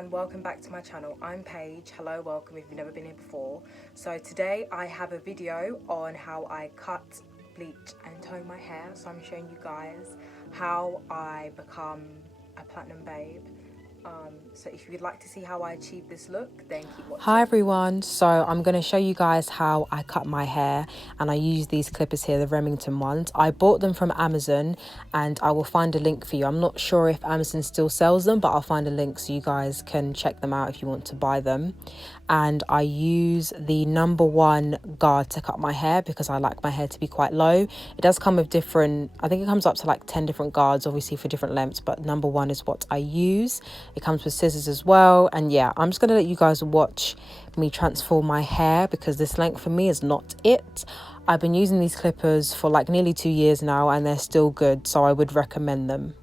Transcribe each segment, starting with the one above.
everyone, welcome back to my channel. I'm Paige. Hello, welcome if you've never been here before. So today I have a video on how I cut, bleach and tone my hair. So I'm showing you guys how I become a platinum babe. So if you would like to see how I achieve this look, then keep watching. Hi everyone, so I'm going to show you guys how I cut my hair, and I use these clippers here, the Remington ones. I bought them from Amazon and I will find a link for you. I'm not sure if Amazon still sells them, but I'll find a link so you guys can check them out if you want to buy them. And I use the #1 guard to cut my hair because I like my hair to be quite low. It does come with different, I think it comes up to like 10 different guards, obviously for different lengths, but #1 is what I use. It comes with scissors as well. And yeah, I'm just gonna let you guys watch me transform my hair because this length for me is not it. I've been using these clippers for like nearly 2 years now and they're still good, so I would recommend them.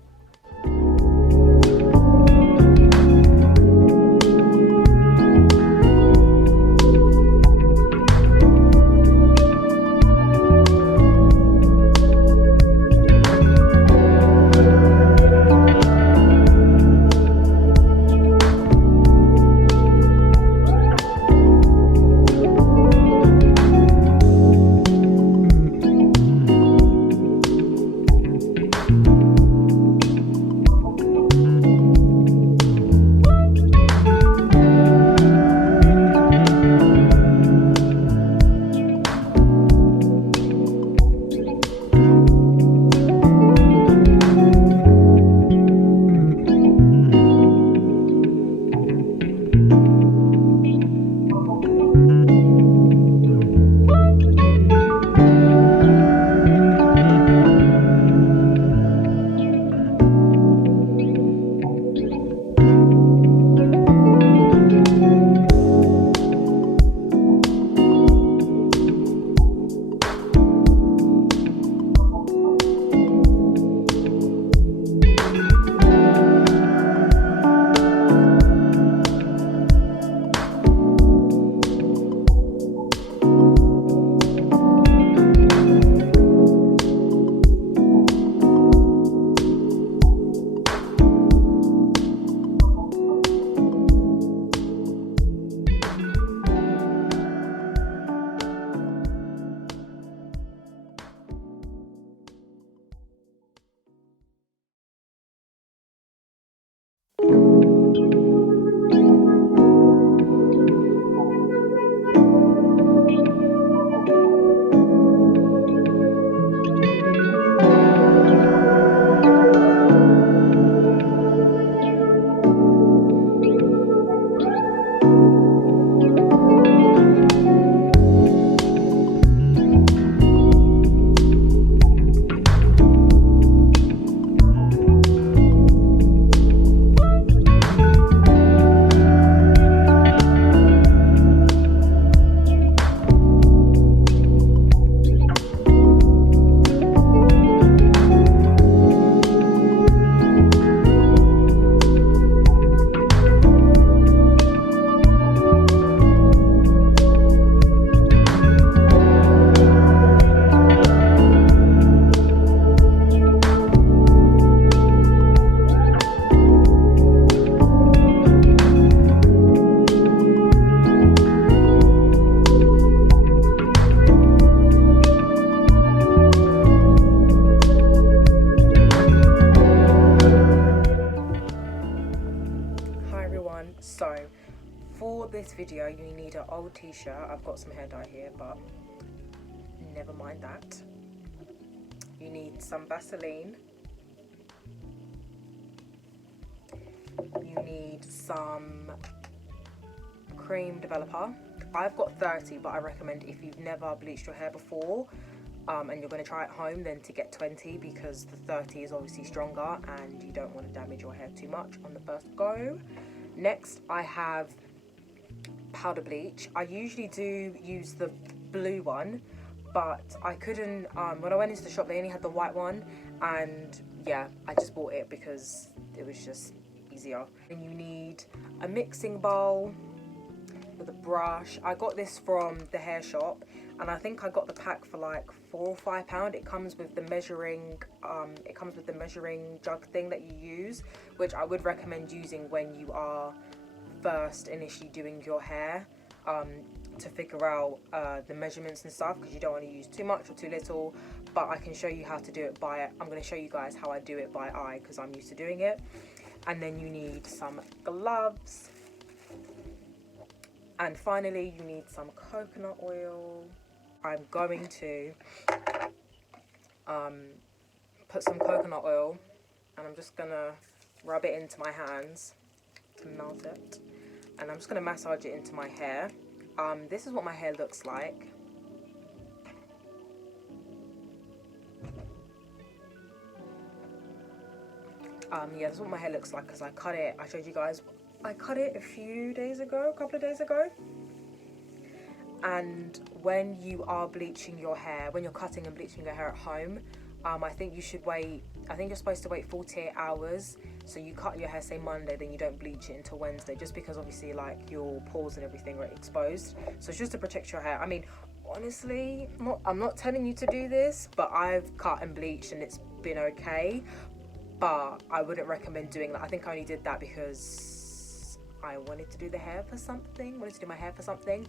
So for this video you need an old t-shirt. I've got some hair dye here, but never mind that. You need some Vaseline. You need some cream developer. I've got 30, but I recommend if you've never bleached your hair before and you're going to try at home, then to get 20 because the 30 is obviously stronger and you don't want to damage your hair too much on the first go. Next, I have powder bleach. I usually do use the blue one, but I couldn't, when I went into the shop, they only had the white one, and yeah, I just bought it because it was just easier. And you need a mixing bowl with a brush. I got this from the hair shop, and I think I got the pack for like £4 or £5. It comes with the measuring jug thing that you use, which I would recommend using when you are first initially doing your hair, to figure out the measurements and stuff, because you don't want to use too much or too little. But I can show you how to do it by, I'm going to show you guys how I do it by eye, because I'm used to doing it. And then you need some gloves, and finally you need some coconut oil. I'm going to put some coconut oil, and I'm just gonna rub it into my hands to melt it, and I'm just gonna massage it into my hair. This is what my hair looks like. Yeah, this is what my hair looks like, because I cut it, I showed you guys, I cut it a couple of days ago. And when you are bleaching your hair, when you're cutting and bleaching your hair at home, I think you should wait, I think you're supposed to wait 48 hours. So you cut your hair, say Monday, then you don't bleach it until Wednesday, just because obviously like your pores and everything are exposed. So it's just to protect your hair. I mean, honestly, I'm not telling you to do this, but I've cut and bleached and it's been okay. But I wouldn't recommend doing that. I think I only did that because I wanted to do my hair for something.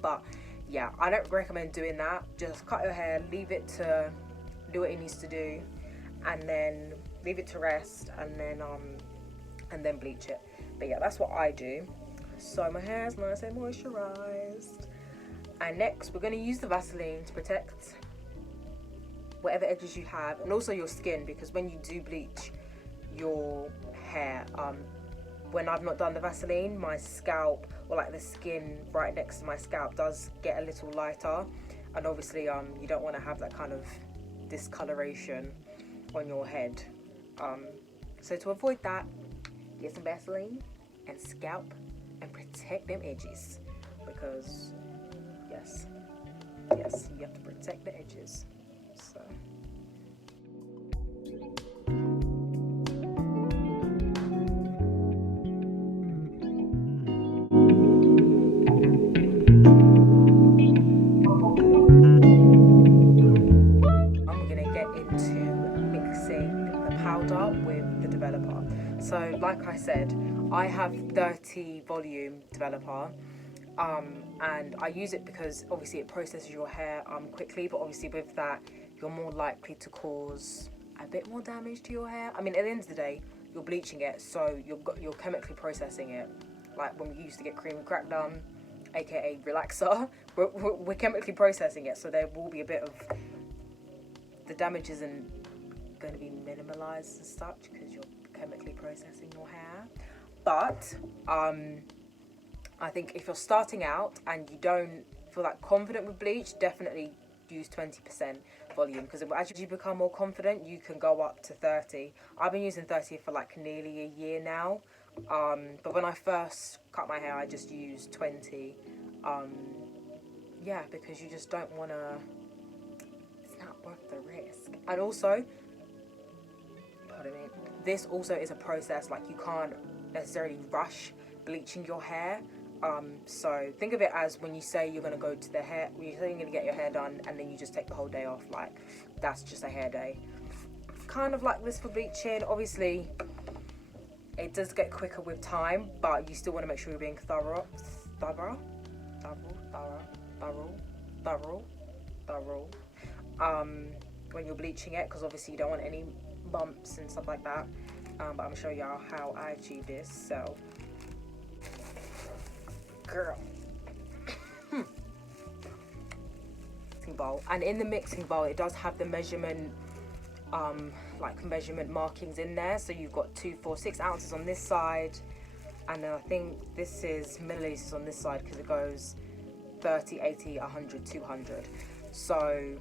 But yeah, I don't recommend doing that. Just cut your hair, leave it to do what it needs to do, and then leave it to rest, and then bleach it. But yeah, that's what I do. So my hair is nice and moisturized. And next we're going to use the Vaseline to protect whatever edges you have, and also your skin, because when you do bleach your hair, when I've not done the Vaseline, my scalp, or like the skin right next to my scalp, does get a little lighter, and obviously you don't want to have that kind of discoloration on your head. So to avoid that, get some Vaseline and scalp and protect them edges, because yes, you have to protect the edges. So So like I said, I have 30 volume developer, and I use it because obviously it processes your hair quickly, but obviously with that you're more likely to cause a bit more damage to your hair. I mean, at the end of the day, you're bleaching it, so you're chemically processing it. Like when we used to get cream crack done, aka relaxer, we're chemically processing it, so there will be a bit of, the damage isn't going to be minimalized as such because you're chemically processing your hair. But I think if you're starting out and you don't feel that confident with bleach, definitely use 20% volume, because as you become more confident you can go up to 30. I've been using 30 for like nearly a year now, but when I first cut my hair I just used 20. Yeah, because you just don't want to, it's not worth the risk. And also, pardon me, this also is a process, like you can't necessarily rush bleaching your hair. So think of it as when you say you're going to go to the hair, when you say you're going to get your hair done and then you just take the whole day off, like that's just a hair day. Kind of like this for bleaching. Obviously it does get quicker with time, but you still want to make sure you're being thorough when you're bleaching it, because obviously you don't want any bumps and stuff like that. But I'm going to show y'all how I achieve this. So girl, mixing bowl, and in the mixing bowl it does have the measurement like measurement markings in there. So you've got 2, 4, 6 ounces on this side, and then I think this is milliliters on this side, because it goes 30, 80, 100, 200. So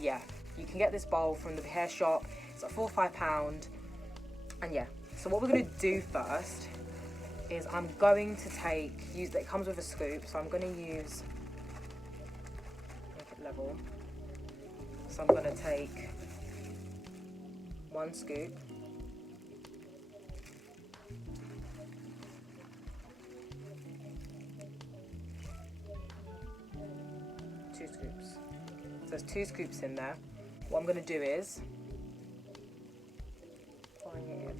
yeah, you can get this bowl from the hair shop. It's like £4 or £5. And yeah, so what we're going to do first is I'm going to use, it comes with a scoop, so I'm going to use, make it level, so I'm going to take 1 scoop, two scoops, so there's 2 scoops in there. What I'm going to do is frying it in.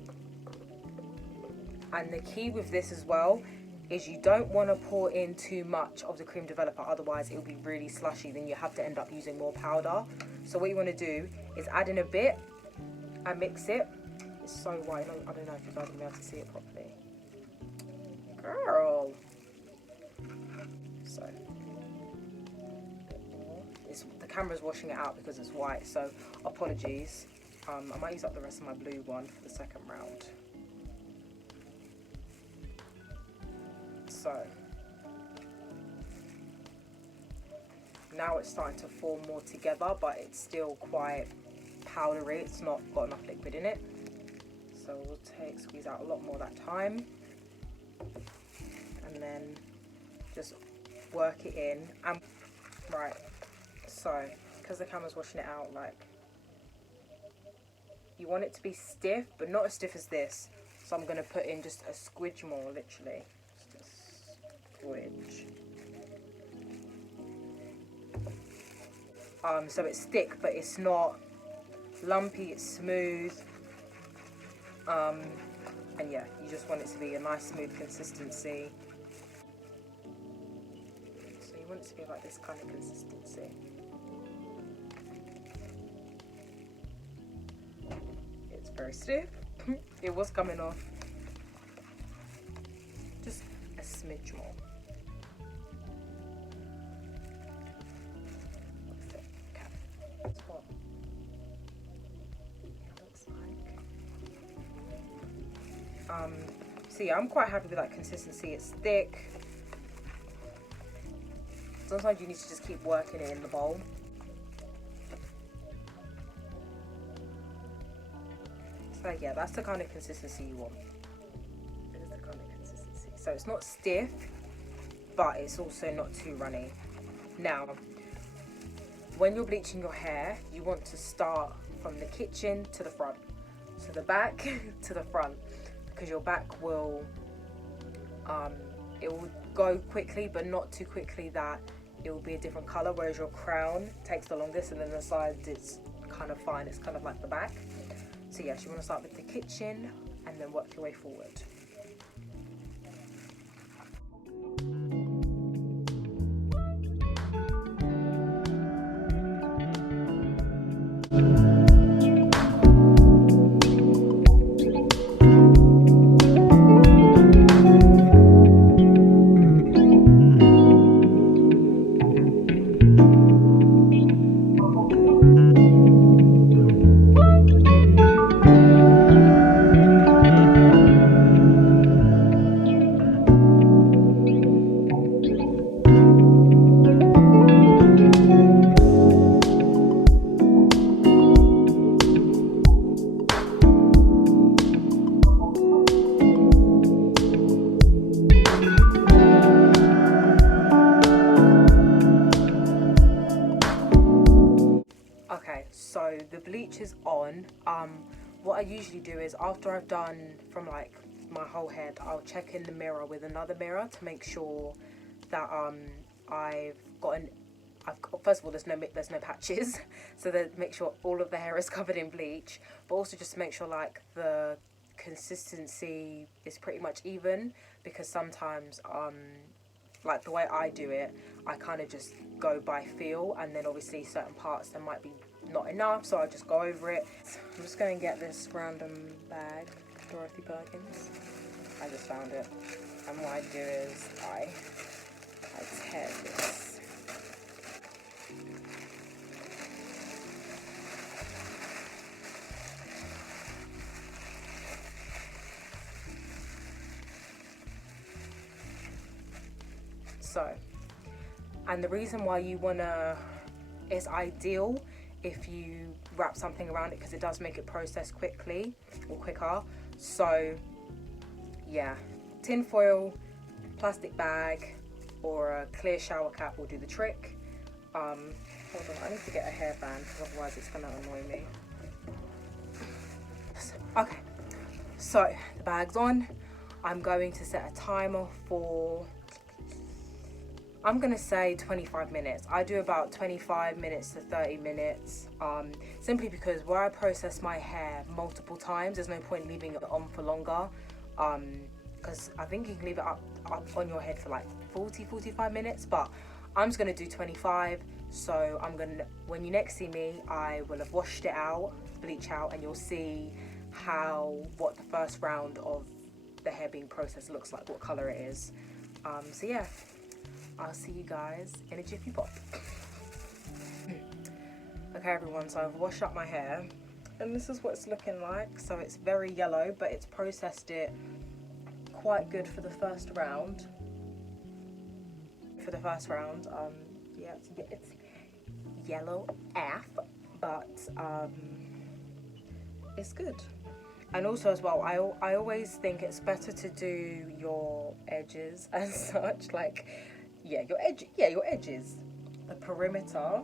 And the key with this as well is you don't want to pour in too much of the cream developer, otherwise it'll be really slushy, then you have to end up using more powder. So what you want to do is add in a bit and mix it. It's so white, I don't know if you guys will be able to see it properly. Girl. So the camera's washing it out because it's white, so apologies. I might use up the rest of my blue one for the second round. So now it's starting to form more together, but it's still quite powdery. It's not got enough liquid in it. So we'll squeeze out a lot more that time. And then just work it in. And right, so because the camera's washing it out, like, you want it to be stiff, but not as stiff as this. So I'm going to put in just a squidge more, literally. Squidge. So it's thick, but it's not lumpy, it's smooth. And yeah, you just want it to be a nice smooth consistency. So you want it to be like this kind of consistency. It's very stiff. It was coming off. Just a smidge more. That's what it looks like. So yeah, I'm quite happy with that consistency. It's thick. Sometimes you need to just keep working it in the bowl. So yeah, that's the kind of consistency you want. This is the kind of consistency. So it's not stiff, but it's also not too runny. Now, when you're bleaching your hair, you want to start from the kitchen to the front. So the back to the front, because your back will, it will go quickly, but not too quickly that it will be a different color, whereas your crown takes the longest, and then the sides it's kind of fine. It's kind of like the back. So yes, you want to start with the kitchen and then work your way forward. So the bleach is on. What I usually do is after I've done from like my whole head, I'll check in the mirror with another mirror to make sure that first of all, there's no patches, so that make sure all of the hair is covered in bleach, but also just to make sure like the consistency is pretty much even, because sometimes like the way I do it, I kind of just go by feel, and then obviously certain parts there might be not enough, so I just go over it. I'm just going to get this random bag, Dorothy Perkins. I just found it, and what I do is I tear this. So, and the reason why it's ideal if you wrap something around it, because it does make it process quickly or quicker. So yeah, tin foil, plastic bag, or a clear shower cap will do the trick. Hold on, I need to get a hairband because otherwise it's gonna annoy me. Okay, so the bag's on. I'm going to set a timer for, I'm gonna say 25 minutes. I do about 25 minutes to 30 minutes, simply because where I process my hair multiple times, there's no point leaving it on for longer. because I think you can leave it up on your head for like 40-45 minutes, but I'm just gonna do 25. So when you next see me, I will have washed it out, bleach out, and you'll see what the first round of the hair being processed looks like, what color it is. So yeah, I'll see you guys in a jiffy pop. Okay everyone, so I've washed up my hair and this is what it's looking like. So it's very yellow, but it's processed it quite good for the first round. Yeah, it's yellow AF, but it's good. And also as well, I always think it's better to do your edges as such, like, yeah, your edges, the perimeter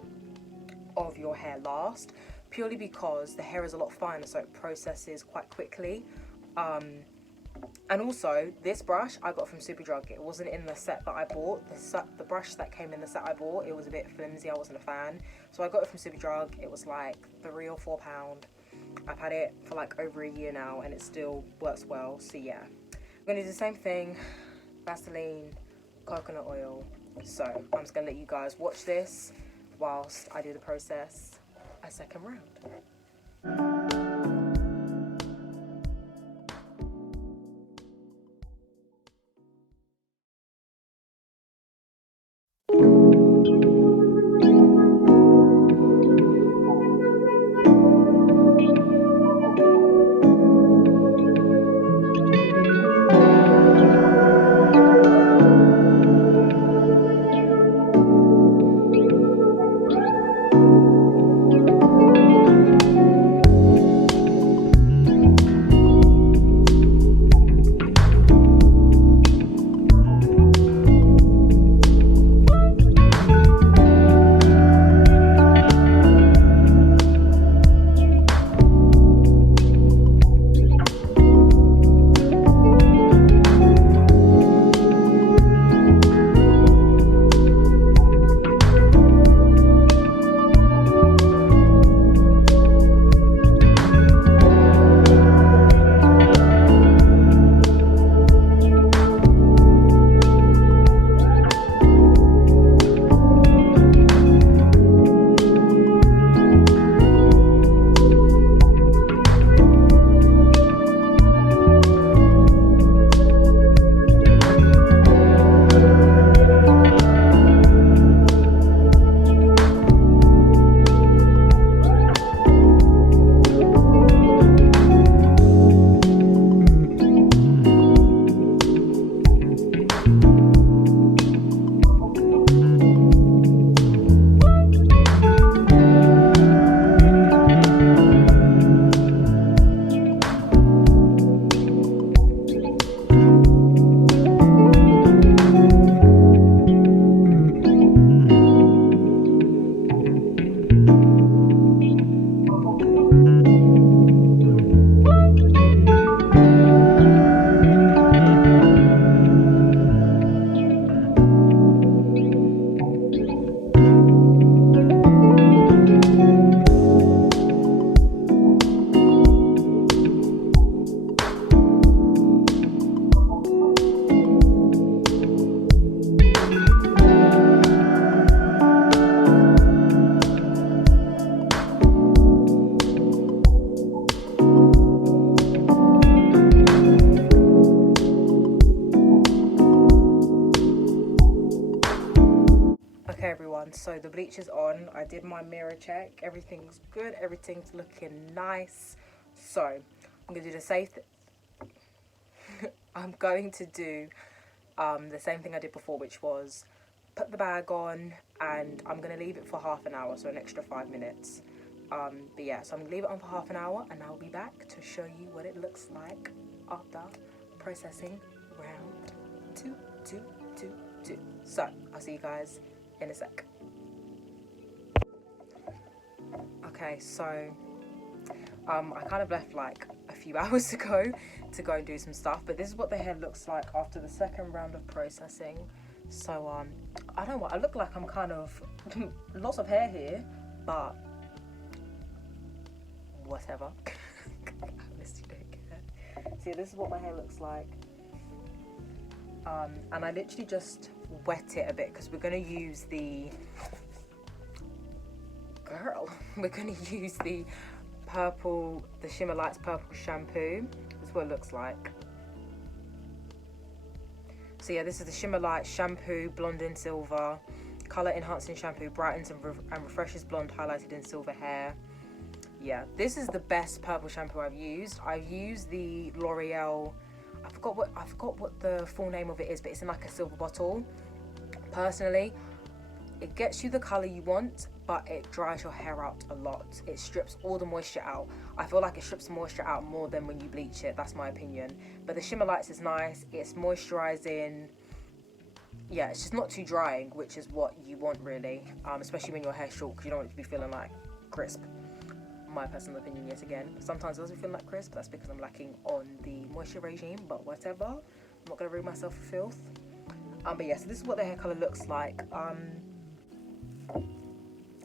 of your hair last, purely because the hair is a lot finer, so it processes quite quickly. And also, this brush I got from Superdrug. It wasn't in the set that I bought. The brush that came in the set I bought, it was a bit flimsy. I wasn't a fan. So I got it from Superdrug. It was like £3 or £4. I've had it for like over a year now and it still works well. So yeah, I'm going to do the same thing. Vaseline, coconut oil. So I'm just going to let you guys watch this whilst I do the process a second round. Okay everyone, so the bleach is on. I did my mirror check. Everything's good. Everything's looking nice. So I'm gonna do the same I'm going to do the same thing I did before, which was put the bag on and I'm gonna leave it for half an hour, so an extra 5 minutes. But yeah, so I'm gonna leave it on for half an hour and I'll be back to show you what it looks like after processing round 2. So I'll see you guys in a sec. Okay, so I kind of left like a few hours ago to go and do some stuff, but this is what the hair looks like after the second round of processing. So I don't know, I look like I'm kind of lots of hair here, but whatever. I honestly don't care. See, this is what my hair looks like And I literally just wet it a bit because we're going to use the the Shimmer Lights purple shampoo. This is what it looks like. So yeah, this is the Shimmer Lights shampoo, blonde in silver, color enhancing shampoo, brightens and refreshes blonde highlighted in silver hair. Yeah, this is the best purple shampoo I've used. I've used the L'Oreal, I forgot what the full name of it is, but it's in like a silver bottle. Personally, it gets you the color you want, but it dries your hair out a lot. It strips all the moisture out. I feel like it strips moisture out more than when you bleach it. That's my opinion. But the Shimmer Lights is nice. It's moisturizing. Yeah, it's just not too drying, which is what you want really, especially when your hair's short, because you don't want it to be feeling like crisp. My personal opinion yet again. Sometimes it doesn't feel like crisp. That's because I'm lacking on the moisture regime, but whatever. I'm not going to ruin myself for filth. But yeah, so this is what the hair color looks like.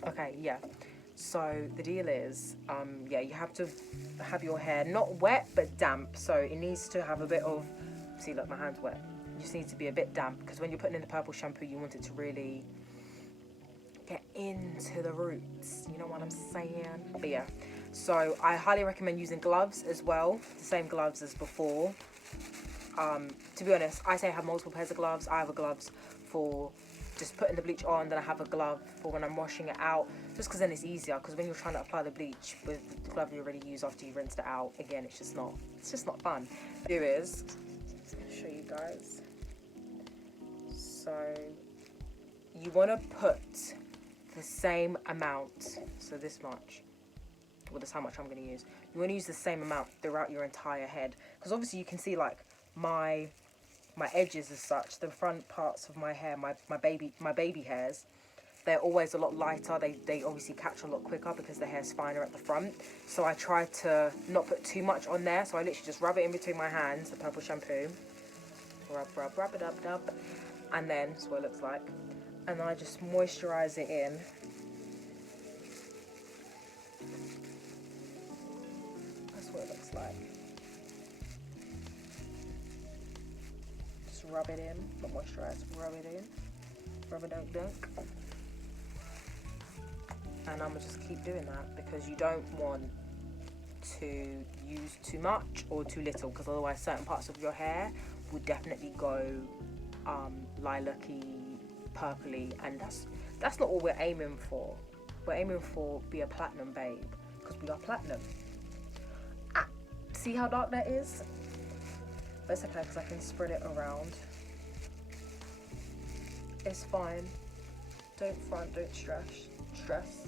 Okay, yeah. So the deal is, yeah, you have to have your hair not wet, but damp. So it needs to have a bit of, see, look, my hand's wet. It just needs to be a bit damp, because when you're putting in the purple shampoo, you want it to really get into the roots, you know what I'm saying? But yeah, so I highly recommend using gloves as well, the same gloves as before. To be honest, I say I have multiple pairs of gloves. I have a gloves for just putting the bleach on, then I have a glove for when I'm washing it out, just because then it's easier, because when you're trying to apply the bleach with the glove you already use after you rinsed it out, again, it's just not fun. Here is, I'll show you guys. So you want to put the same amount, so this much, well, that's how much I'm going to use. You want to use the same amount throughout your entire head, because obviously you can see like my edges as such, the front parts of my hair, my baby hairs, they're always a lot lighter. They obviously catch a lot quicker because the hair's finer at the front. So I try to not put too much on there. So I literally just rub it in between my hands, the purple shampoo, rub it up, and then that's what it looks like. And I just moisturize it in. That's what it looks like. Just rub it in, not moisturize, rub it in. Rub it dunk. And I'm gonna just keep doing that, because you don't want to use too much or too little, because otherwise certain parts of your hair would definitely go lilac-y, purpley, and that's not what we're aiming for. We're aiming for be a platinum babe, because we are platinum. See how dark that is? But it's okay, because I can spread it around. It's fine. Don't front, don't stress.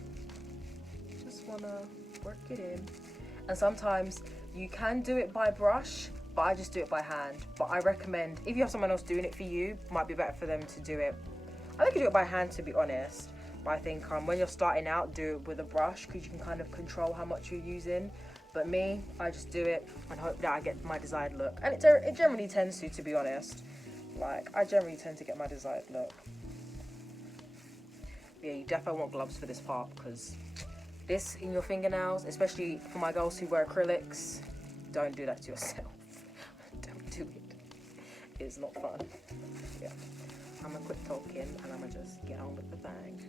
Just wanna work it in. And sometimes you can do it by brush, but I just do it by hand. But I recommend, if you have someone else doing it for you, it might be better for them to do it. I think you do it by hand, to be honest. But I think when you're starting out, do it with a brush, because you can kind of control how much you're using. But me, I just do it and hope that I get my desired look. And it generally tends to be honest. Like, I generally tend to get my desired look. Yeah, you definitely want gloves for this part, because this in your fingernails, especially for my girls who wear acrylics, don't do that to yourself. Don't do it. It's not fun. Yeah. I'm gonna quit talking and I'm gonna just get on with the thing.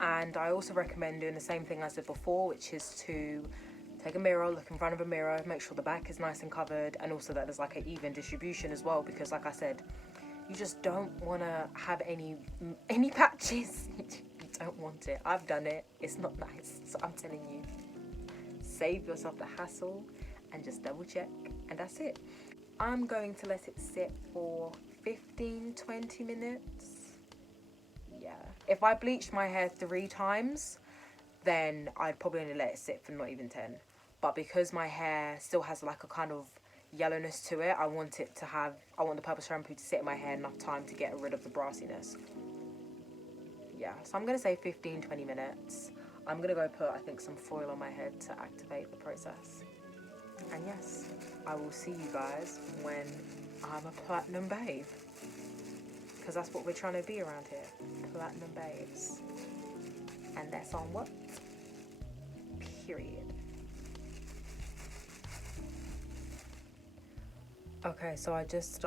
And I also recommend doing the same thing I said before, which is to take a mirror, look in front of a mirror, make sure the back is nice and covered, and also that there's like an even distribution as well, because like I said, you just don't want to have any patches. You don't want it. I've done it. It's not nice. So I'm telling you, save yourself the hassle and just double check, and that's it. I'm going to let it sit for 15-20 minutes. Yeah, if I bleached my hair 3 times, then I'd probably only let it sit for not even 10. But because my hair still has like a kind of yellowness to it, I want the purple shampoo to sit in my hair enough time to get rid of the brassiness. Yeah, so I'm gonna say 15-20 minutes. I'm gonna go put, I think, some foil on my head to activate the process. And yes, I will see you guys when I'm a platinum babe. Because that's what we're trying to be around here. Platinum babes. And that's on what? Period. Okay, so I just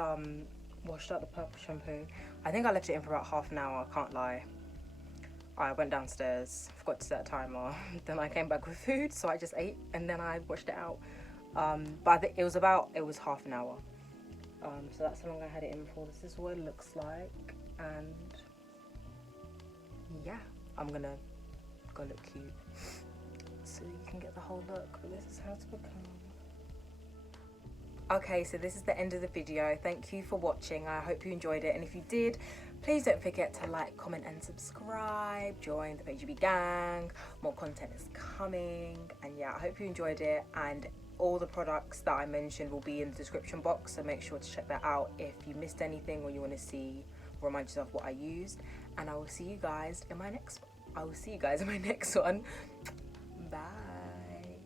washed out the purple shampoo. I think I left it in for about half an hour, I can't lie. I went downstairs, forgot to set a timer, then I came back with food, so I just ate and then I washed it out. But I think it was half an hour. So that's how long I had it in for. This is what it looks like, and yeah, I'm gonna go look cute so you can get the whole look, but this is how it's become. Okay, so this is the end of the video. Thank you for watching. I hope you enjoyed it, and if you did, please don't forget to like, comment and subscribe. Join the PageUB gang. More content is coming, and yeah, I hope you enjoyed it, and all the products that I mentioned will be in the description box, so make sure to check that out if you missed anything or you want to see, remind yourself what I used. And I will see you guys in my next one. Bye.